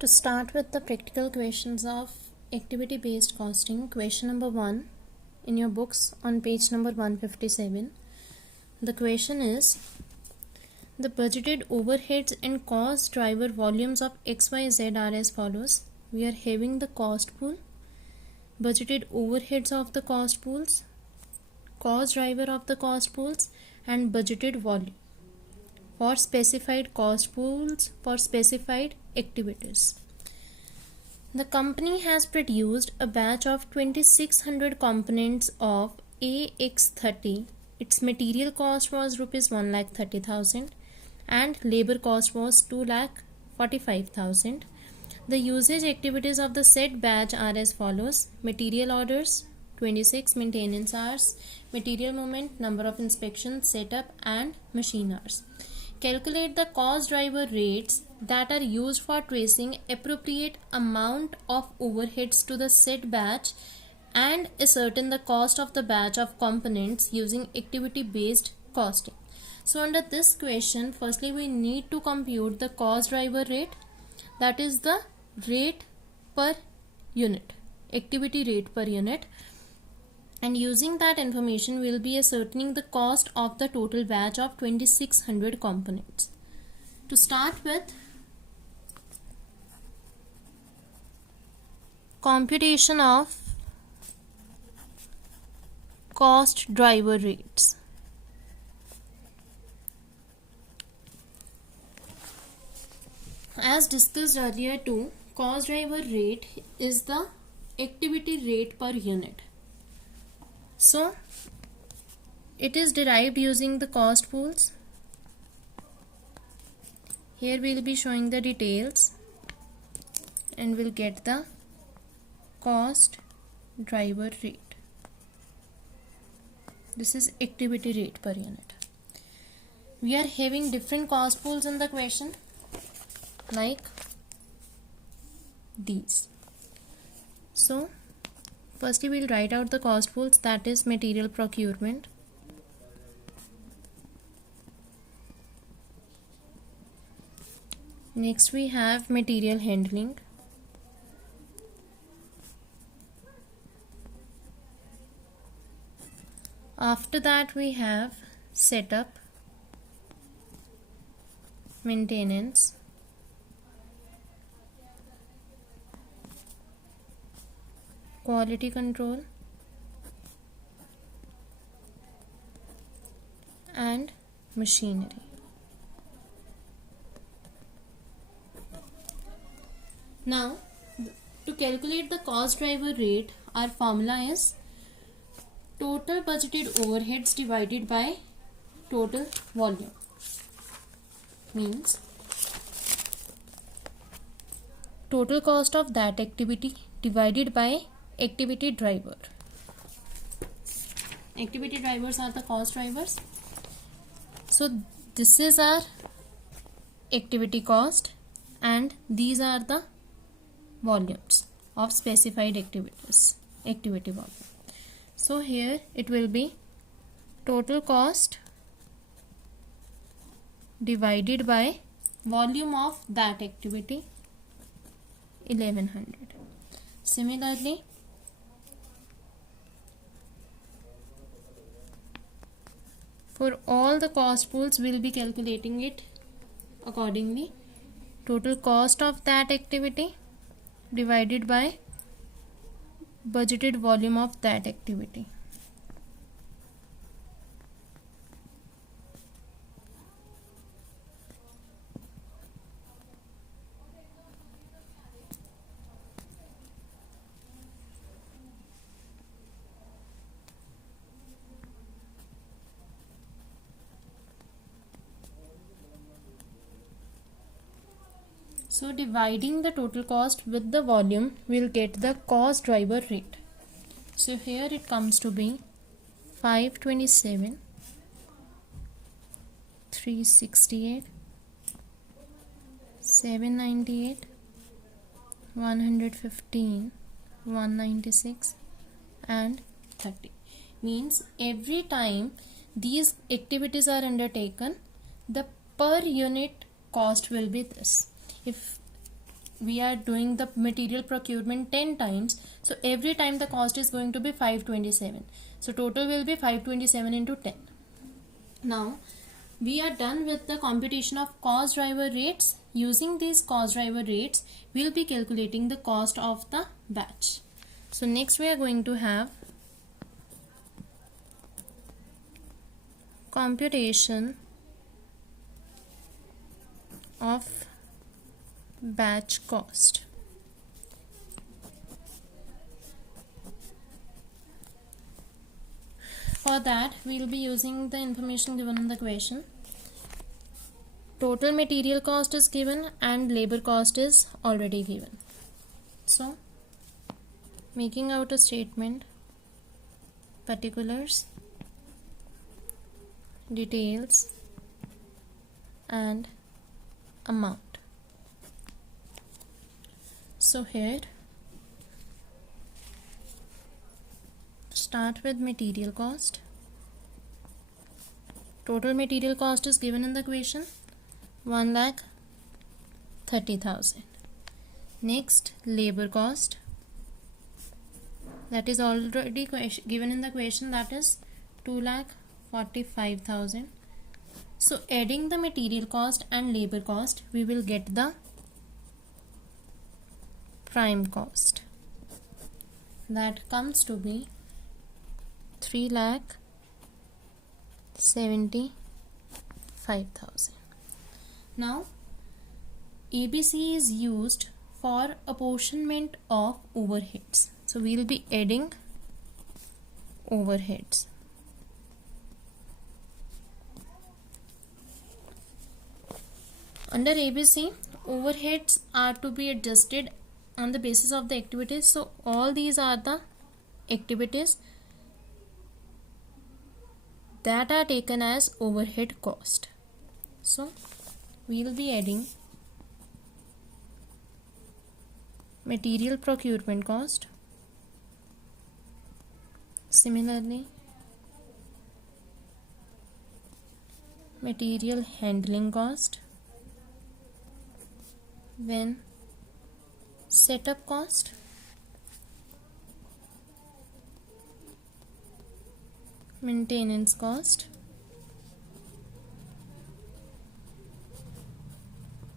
To start with the practical questions of activity based costing, question number 1 in your books on page number 157. The question is, the budgeted overheads and cost driver volumes of XYZ are as follows. We are having the cost pool, budgeted overheads of the cost pools, cost driver of the cost pools, and budgeted volume for specified cost pools for specified activities. The company has produced a batch of 2600 components of AX30. Its material cost was rupees 1,30,000 and labor cost was 2,45,000. The usage activities of the said batch are as follows. Material orders 26, maintenance hours, material movement, number of inspections, setup and machine hours. Calculate the cost driver rates that are used for tracing appropriate amount of overheads to the said batch and ascertain the cost of the batch of components using activity based costing. So under this question, firstly we need to compute the cost driver rate, that is the rate per unit, activity rate per unit, and using that information we will be ascertaining the cost of the total batch of 2600 components. To start with, computation of cost driver rates. As discussed earlier too, cost driver rate is the activity rate per unit. So it is derived using the cost pools. Here we will be showing the details and we'll get the cost driver rate. This is activity rate per unit. We are having different cost pools in the question like these. So firstly we will write out the cost pools, that is material procurement, next we have material handling, after that we have setup, maintenance, quality control and machinery. Now to calculate the cost driver rate, our formula is total budgeted overheads divided by total volume, means total cost of that activity divided by activity driver. Activity drivers are the cost drivers. So this is our activity cost and these are the volumes of specified activities, activity volume. So here it will be total cost divided by volume of that activity, 1100. Similarly, for all the cost pools we will be calculating it accordingly. Total cost of that activity divided by budgeted volume of that activity. So dividing the total cost with the volume, we'll get the cost driver rate. So here it comes to be 527, 368, 798, 115, 196 and 30. Means every time these activities are undertaken, the per unit cost will be this. If we are doing the material procurement 10 times, so every time the cost is going to be 527. So total will be 527 into 10. Now we are done with the computation of cost driver rates. Using these cost driver rates, we will be calculating the cost of the batch. So next we are going to have computation of batch cost. For that, we will be using the information given in the question. Total material cost is given and labor cost is already given. So, making out a statement, particulars, details, and amount. So here, start with material cost. Total material cost is given in the question, 1,30,000. Next, labor cost, that is already given in the question, that is 2,45,000. So adding the material cost and labor cost, we will get the prime cost. That comes to be 3,75,000. Now ABC is used for apportionment of overheads. So we will be adding overheads. Under ABC, overheads are to be adjusted on the basis of the activities. So all these are the activities that are taken as overhead cost. So we will be adding material procurement cost. Similarly, material handling cost, then setup cost, maintenance cost,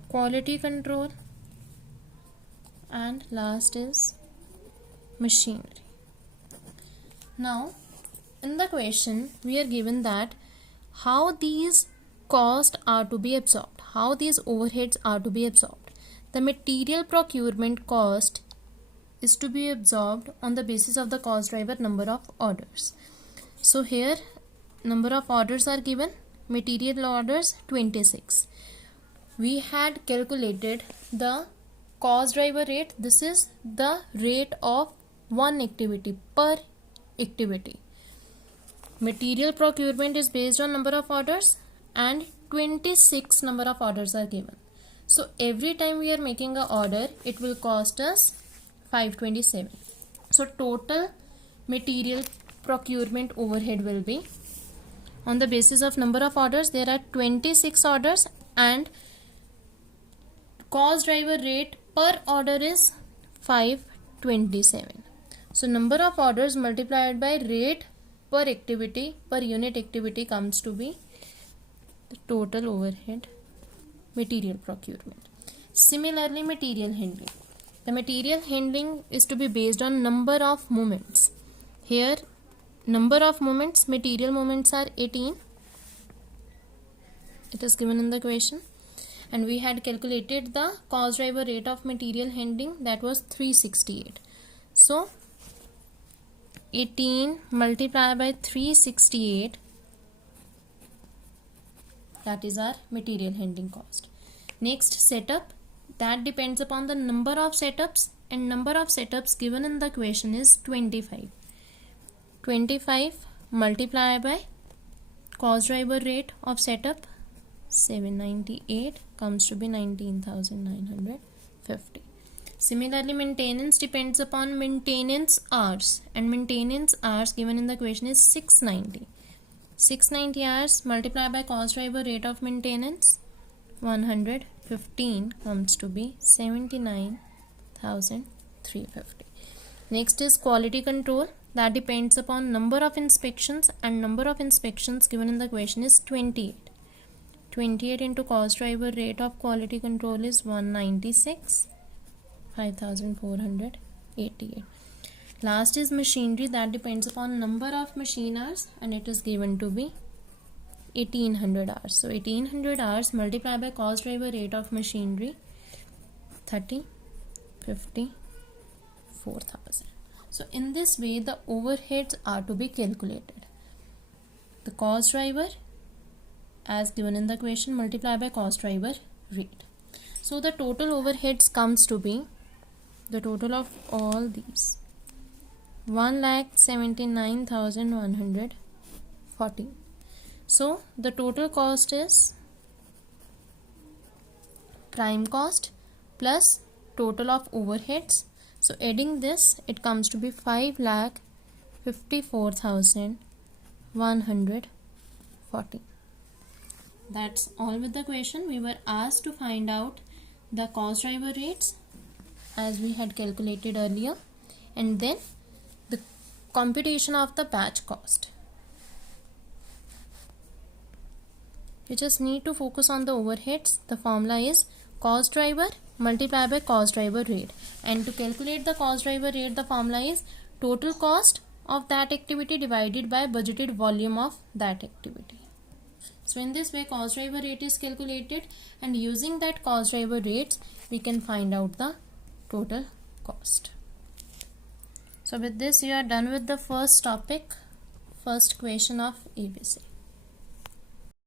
quality control, and last is machinery. Now in the question we are given that how these costs are to be absorbed, how these overheads are to be absorbed. The material procurement cost is to be absorbed on the basis of the cost driver number of orders. So here number of orders are given, material orders 26. We had calculated the cost driver rate. This is the rate of one activity per activity. Material procurement is based on number of orders and 26 number of orders are given. So every time we are making an order, it will cost us 527. So total material procurement overhead will be, on the basis of number of orders, there are 26 orders and cost driver rate per order is 527. So number of orders multiplied by rate per activity, per unit activity, comes to be the total overhead material procurement. Similarly, material handling. The material handling is to be based on number of moments. Here number of moments, material moments are 18. It is given in the question. And we had calculated the cost driver rate of material handling, that was 368. So 18 multiplied by 368, that is our material handling cost. Next, setup, that depends upon the number of setups, and number of setups given in the question is 25. 25 multiplied by cost driver rate of setup 798 comes to be 19,950. Similarly, maintenance depends upon maintenance hours, and maintenance hours given in the question is 690. 690 hours multiplied by cost driver rate of maintenance 100 15 comes to be 79,350. Next is quality control, that depends upon number of inspections, and number of inspections given in the question is 28. 28 into cost driver rate of quality control is 196, 5488. Last is machinery, that depends upon number of machine hours, and it is given to be 1800 hours. So 1800 hours multiplied by cost driver rate of machinery, 30, 50, 4000. So in this way the overheads are to be calculated. The cost driver as given in the question multiplied by cost driver rate. So the total overheads comes to be the total of all these 1,79,114. So the total cost is prime cost plus total of overheads. So adding this, it comes to be 5,54,140. That's all with the question. We were asked to find out the cost driver rates as we had calculated earlier, and then the computation of the batch cost. You just need to focus on the overheads. The formula is cost driver multiplied by cost driver rate, and to calculate the cost driver rate the formula is total cost of that activity divided by budgeted volume of that activity. So in this way cost driver rate is calculated, and using that cost driver rates we can find out the total cost. So with this you are done with the first topic, first question of ABC.